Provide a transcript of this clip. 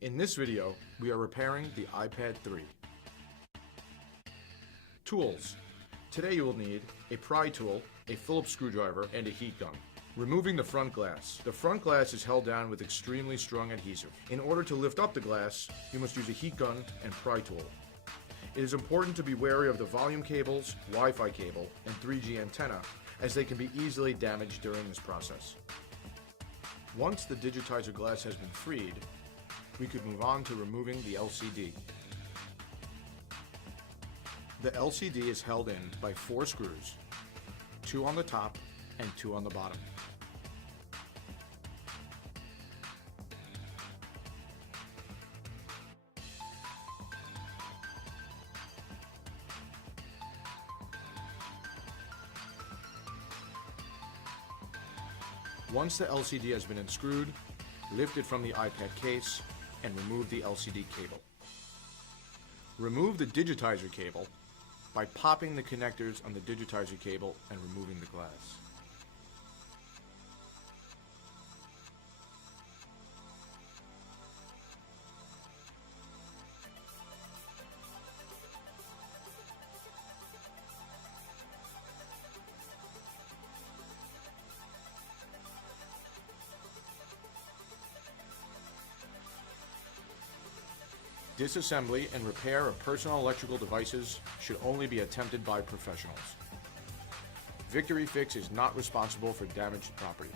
In this video, we are repairing the iPad 3. Tools. Today you will need a pry tool, a Phillips screwdriver, and a heat gun. Removing the front glass. The front glass is held down with extremely strong adhesive. In order to lift up the glass, you must use a heat gun and pry tool. It is important to be wary of the volume cables, Wi-Fi cable, and 3G antenna, as they can be easily damaged during this process. Once the digitizer glass has been freed, we could move on to removing the LCD. The LCD is held in by 4 screws, 2 on the top and 2 on the bottom. Once the LCD has been unscrewed, lift it from the iPad case and remove the LCD cable. Remove the digitizer cable by popping the connectors on the digitizer cable and removing the glass. Disassembly and repair of personal electrical devices should only be attempted by professionals. Victory Fix is not responsible for damaged property.